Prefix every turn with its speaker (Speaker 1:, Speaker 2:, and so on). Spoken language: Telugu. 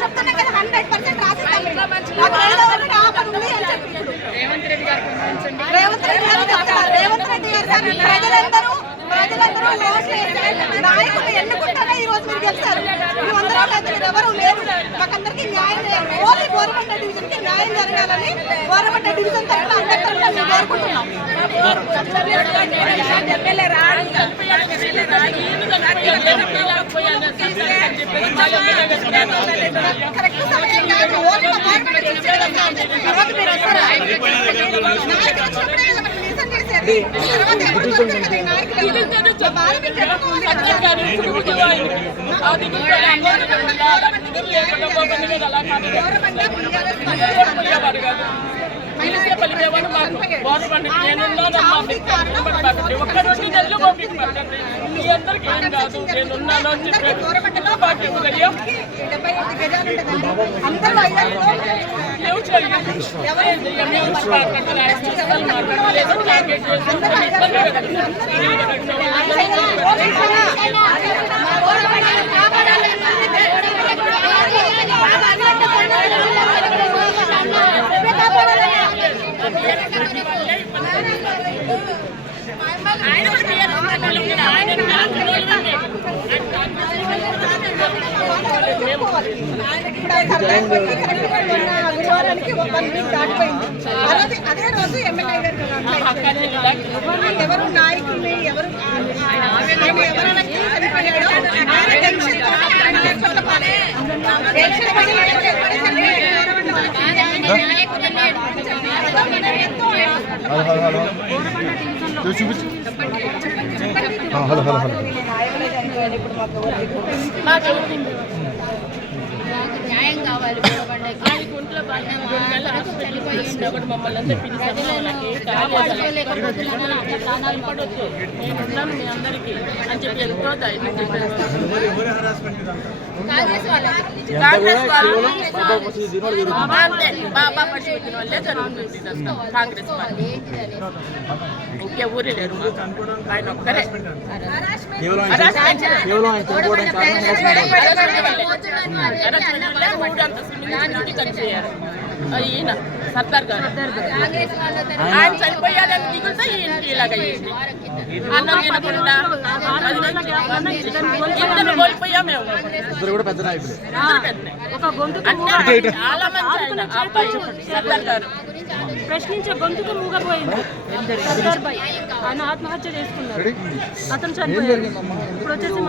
Speaker 1: చెప్తున్నాం కదా హండ్రెడ్ పర్సెంట్. రేవంత్ రెడ్డి గారు. రేవంత్ రెడ్డి గారు ప్రజలందరూ ప్రజలందరూ నాయకులు ఎన్నుకుంటారా ఈ రోజు మీరు గెలిచారు మేము అందరం అయితే మీరు ఎవరు లేరు. మాకందరికీ న్యాయం చేయాలి. ఓన్లీ గవర్నమెంట్ డివిజన్కి న్యాయం జరగాలని గవర్నమెంట్ డివిజన్ తరఫున అందరి తరఫున మేము కోరుకుంటున్నాం. కరెక్ట్ సమయం కాదు. ఓన్లీ మా గవర్నమెంట్ చూసుకోవడం కాదు. తర్వాత మీరు వస్తారా? నాయకులు చెప్పినా కదా మరి రీజన్ ఎవరు చూస్తారు కదా. నాయకులు ఎవరు? మా బాధ మీకు చెప్పుకోవాలి కదా. డెబ్బై ఐదు గజాలు ఉంటుందండి. అందరూ ఐదారు ఇప్పుడు ఆ సర్కారు గురువారానికి వన్ వీక్ దాటిపోయింది రోజు అదే రోజు ఎమ్మెల్యే గారు ఎవరు నాయకుల్ని ఎవరు ఎవరైనా చనిపోయాడో ఆయన టెన్షన్. టెన్షన్ పడి
Speaker 2: hello hello hello hello hello hello
Speaker 1: నాయకులే చనిపోయాడు ఇప్పుడు మాకు ఎవరు
Speaker 3: న్యాయం కావాలి కాపాడుకోలేకపోతున్నామని అట్లా ప్రాణాలు పడవచ్చు కాంగ్రెస్ వాళ్ళకి
Speaker 4: కాంగ్రెస్ వాళ్ళు అంతే బాబా పశువుల వల్లే జరుగుతుంది ఇదంతా. కాంగ్రెస్ వాళ్ళు ఇంకెవరు లేరు ఆయన ఒక్కరే హరాస్మెంట్ హరాస్మెంట్ వల్లే మూడు అంతస్తుల వచ్చేయారు. ఈయన సర్దార్ గారు. ఆయన ఇంటికి ఇలాగ అయ్యింది అన్నం తినకుండా ఇద్దరు కోల్పోయాం మేము.
Speaker 2: ఇద్దరు కూడా పెద్ద నాయకులు.
Speaker 4: ఇద్దరు పెద్దనే. అంటే చాలా మంది అబ్బాయి సర్దార్ గారు.
Speaker 5: ప్రశ్నించే గొంతుకు మూగపోయింది ఆయన ఆత్మహత్య చేసుకున్నారు. అతను చనిపోయారు ఇప్పుడు వచ్చేసి